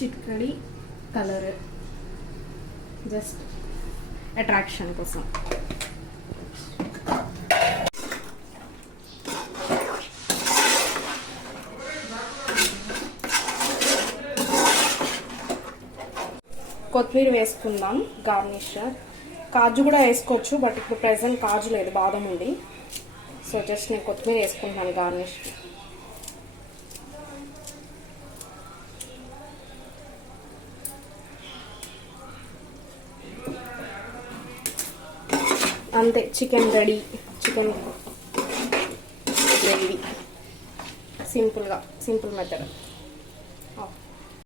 చిట్కడి colour just attraction కోసం. కొత్తిమీర వేసుకుందాం గార్నిష్. కాజు కూడా వేసుకోవచ్చు, బట్ ఇప్పుడు ప్రెసెంట్ కాజు లేదు, బాదం ఉంది. సో జస్ట్ నేను కొత్తిమీర వేసుకుంటున్నాను గార్నిష్. అంతే, chicken ready. Chicken gravy simple method.